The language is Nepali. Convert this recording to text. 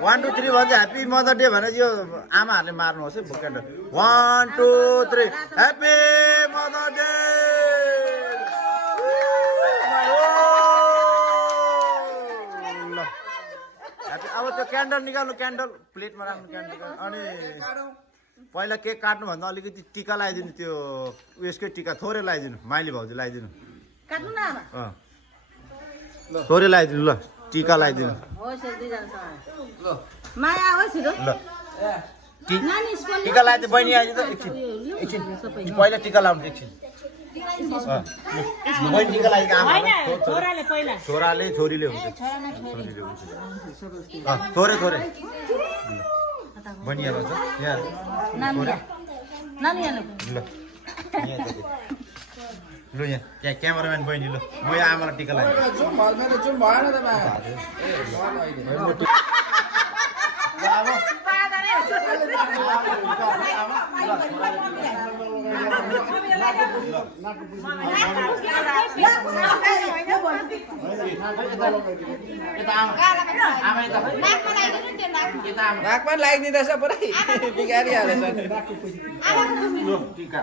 1 2 3 भन्छ ह्याप्पी मदर डे भने यो आमाहरूले मार्नुहोस् है क्यान्डल 1 2 3 ह्याप्पी मदर डे ल अब त्यो क्यान्डल निकाल्नु क्यान्डल प्लेटमा राख्नु क्यान्डल अनि पहिला केक काट्नुभन्दा अलिकति टिका लगाइदिनु त्यो उयसकै टिका थोरै लगाइदिनु माइली भाउजू लगाइदिनु काट्नु न अब थोरै लगाइदिनु ल टिका लगाइदिनु ल माया आओस् छिटो ल टिका लगाइदिनु बहिनी आइदिनु त एकछिन पहिला टिका लाउनु एकछिन बहिनी टिका लगाइदिनु छोराले पहिला छोराले छोरीले हुन्छ थोरै थोरै बहिनी हाल्छ यहाँ नानी ल लु यहाँ क्यामेराम्यान बहिनी लु म यहाँ आमालाई टिका लगाइदिन्छु नाकमा लगाइदिँदैछ पुरै बिगारिहालेछ टिका